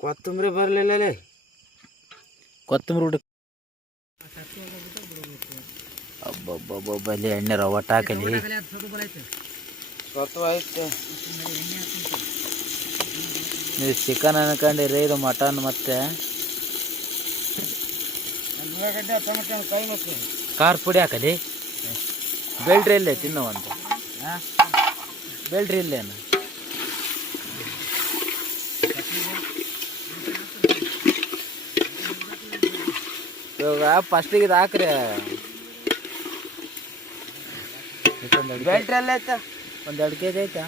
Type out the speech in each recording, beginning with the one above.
ಕೊತ್ತಂಬರಿ ಬರಲಿಲ್ಲ ಕೊತ್ತಂಬರಿ ಹುಡುಕ್ ಅಬ್ಬಬ್ಬಬ್ಬಲ್ಲಿ ಎಣ್ಣೆ ರವಟ್ಟ ಹಾಕಲಿ ಸ್ವತ್ತು ಐತೆ. ನೀವು ಚಿಕನ್ ಅನ್ಕೊಂಡಿರಿ, ಇದು ಮಟನ್. ಮತ್ತೆ ಖಾರ ಪುಡಿ ಹಾಕಲಿ. ಬೆಲ್ಟ್ರಿ ಇಲ್ಲೇ ತಿನ್ನೋವಂತ ಬೆಲ್ಟ್ರಿ ಇಲ್ಲೇನು? ಇವಾಗ ಫಸ್ಟಿಗೆ ಇದು ಹಾಕ್ರಿ. ಬೆಲ್ಟ್ರಿ ಎಲ್ಲ ಐತೆ. ಒಂದು 2 kg ಐತಾ?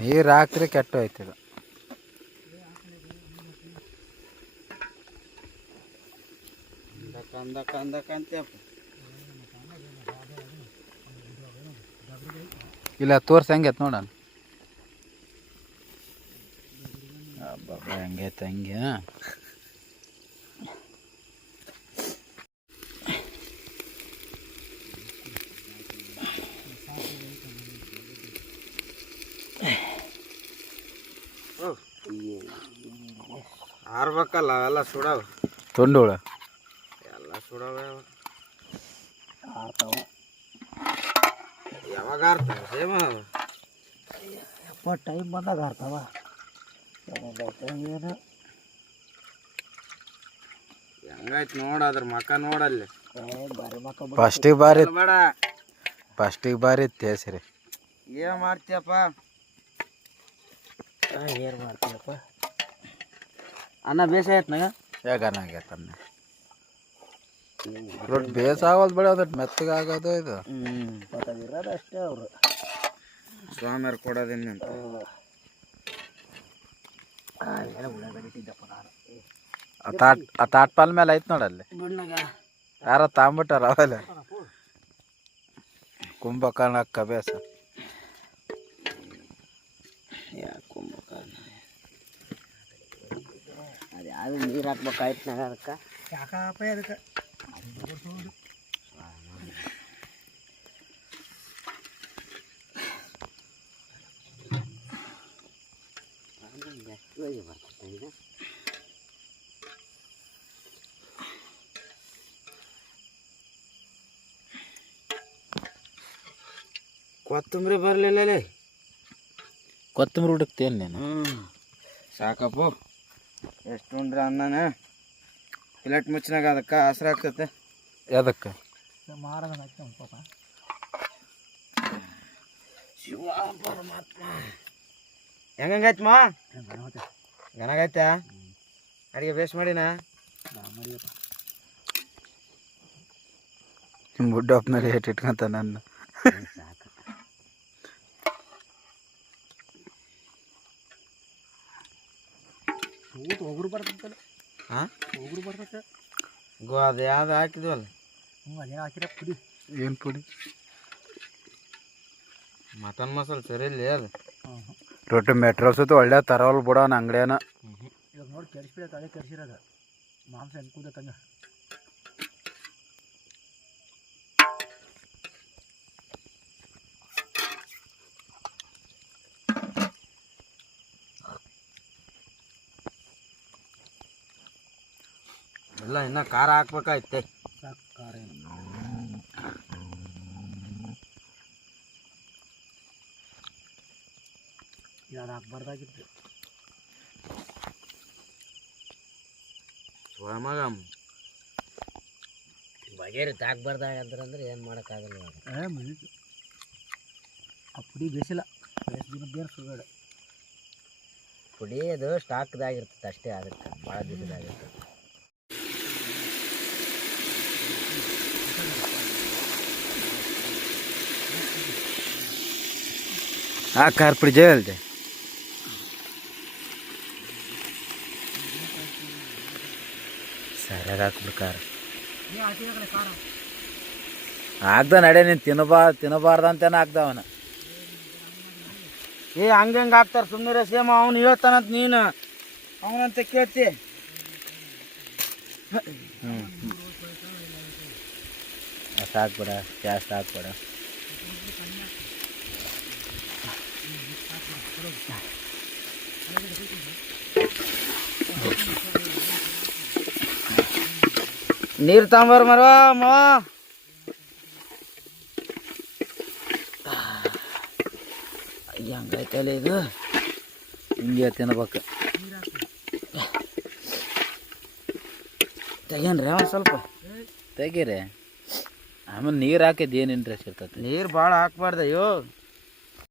ನೀರು ಹಾಕ್ರಿ, ಕೆಟ್ಟು ಹೋಯ್ತದ. ಇಲ್ಲ ತೋರ್ಸಿ ಹೆಂಗೈತೆ ನೋಡೋಣ. ಹೆಂಗೈತೆ ಹಂಗೆ. ಆರ್ಬೇಕಲ್ಲ ಅವೆಲ್ಲ ಸುಡವ. ತುಂಡುಳ ಎಲ್ಲ ಸುಡವ. ಯಾವಾಗ ಆರ್ತಾವ ಸೇಮ? ಟೈಮ್ ಬಂದಾಗ ಆರ್ತಾವ. ಹೆಂಗಾಯ್ತು ನೋಡ, ಅದ್ರ ಮಕ್ಕ ನೋಡಲ್ಲಿ. ಫಸ್ಟಿಗೆ ಬಾರಿ ಬೇಡ, ಫಸ್ಟಿಗೆ ಬಾರಿ ತೇಸ್ರಿ. ಏನು ಮಾಡ್ತೀಯಪ್ಪ? ಏನು ಮಾಡ್ತೀಯಪ್ಪ? ಅನ್ನ ಬೇಸ ಆಯ್ತು ಹೇಗ ಆಗೈತೆ ಅನ್ನ. ರೊಟ್ಟಿ ಬೇಸಾಗೋದು ಬೇಡ, ಅದಟ್ಟು ಮೆತ್ತಗೆ ಆಗೋದು. ಇದು ಇರೋದು ಅಷ್ಟೇ. ಅವರು ಸ್ವಾಮಿಯರು ಕೊಡೋದಿನ್ನ ಆ ತಾಟ್ಪಾಲ್ ಮೇಲೆ ಐತೆ ನೋಡಲ್ಲಿ. ಯಾರ ತಾಂಬಿಟ್ಟಾರ ಅವೆಲ್ಲ ಕುಂಭಕರ್ಣ ಕಬೇಸ. ಕುಂಭಕರ್ಣ ಅದು ಯಾವುದು ನೀರು ಹಾಕ್ಬೇಕಾಯ್ತು ನಾಗ. ಅದಕ್ಕೆ ಯಾಕಪ್ಪ ಅದಕ್ಕೆ ಬರ್ತದೆ. ಕೊತ್ತಂಬರಿ ಬರಲಿಲ್ಲ. ಕೊತ್ತಂಬರಿ ಹುಡುಕ್ತೇನು ನೀನು? ಸಾಕಪ್ಪ. ಎಷ್ಟು ಉಂಡ್ರೆ ಅನ್ನನ ಪ್ಲೇಟ್ ಮುಚ್ಚಿನಾಗ ಅದಕ್ಕೆ ಹಸ್ರು ಆಗ್ತತೆ. ಯಾವುದಕ್ಕೆ? ಶಿವ ಪರಮಾತ್ಮ. ಹೆಂಗೈತೆ ಮಾ? ಚೆನ್ನಾಗೈತೆ. ಅಡಿಗೆ ಬೇಸ್ ಮಾಡಿನ? ನಿಮ್ಮ ಬುಡ್ಡಪ್ಪನಲ್ಲಿ ಏಟ್ ಇಟ್ಕೊಂತ ನನ್ನ. ಒಗ್ರು ಬರ್ತಂತಲ್ಲ. ಹಾಂ ಒಗ್ರು ಬರ್ತೈತೆ. ಅದು ಯಾವ್ದು ಹಾಕಿದ್ವಲ್ಲ? ಅದೇನು ಹಾಕಿರ ಪುಡಿ. ಏನು ಪುಡಿ? ಮಟನ್ ಮಸಾಲೆ ಸರಿ ಇಲ್ಲ ಅದು. ರೊಟ್ಟಿ ಮೆಟ್ರೋಲ್ ಸುತ್ತ ಒಳ್ಳೆ ತರವಲ್ ಬಿಡೋಣ ಅಂಗಡಿಯನ. ಇವಾಗ ನೋಡಿ ಕೆಡಿಸ್ಬಿಡ, ತಲೆ ಕೆಡಿಸಿರೋದು. ಮಾಂಸ ಹೆಂಗೆ ತಂಗ. ಇಲ್ಲ ಇನ್ನು ಖಾರ ಹಾಕ್ಬೇಕಾಯ್ತೆ. ಖಾರ ಯಾರು ಹಾಕ್ಬಾರ್ದಾಗಿತ್ತು. ಮಗ ಬಗೆರಿ ಹಾಕ್ಬಾರ್ದಾಗಂದ್ರೆ ಏನು ಮಾಡೋಕ್ಕಾಗಲ್ಲ. ಮುಗೀತು. ಆ ಪುಡಿ ಬೇಸಿಲ್ಲ, ಬೇಸಿದಿನ ಸುಗಡ ಪುಡಿ ಅದು ಸ್ಟಾಕ್ದಾಗಿರ್ತದೆ ಅಷ್ಟೇ. ಅದಕ್ಕೆ ಭಾಳ ದಿವಸದಾಗಿರ್ತದೆ. ಆ ಖಾರ ಪುಡಿ ಜಲ್ದೆ ಸರಿಯಾಗಿ ಹಾಕ್ಬಿಡು ಖಾರ. ಹಾಕ್ದ ನಡೆ, ನೀನು ತಿನ್ನಬಾರ್ದಂತೇನ ಹಾಕ್ದವನ. ಏ ಹಂಗೆ ಹಾಕ್ತಾರೆ ಸುಮ್ಮನೆ ಸೇಮ್ ಅವ್ನು ಹೇಳ್ತಾನಂತ ನೀನು ಅವನಂತ ಕೇಳ್ತಿ. ಸಾಕ್ಬೇಡ, ಜಾಸ್ತಿ ಹಾಕ್ಬೇಡ. ನೀರು ತಗೊಂಬರ್ ಮರವ ಮಾವ. ಹೆಂಗೈತಲ್ಲ ಇದು, ಹಿಂಗೆ ತಿನ್ಬೇಕು. ತೆಗೇನ್ರಿ ಒಂದು ಸ್ವಲ್ಪ ತೆಗೀರಿ. ಆಮೇಲೆ ನೀರು ಹಾಕಿದ್ದು ಏನು ಇಂಟ್ರೆಸ್ಟ್ ಇರ್ತೈತಿ? ನೀರು ಭಾಳ ಹಾಕ್ಬಾರ್ದು. ಅಯ್ಯೋ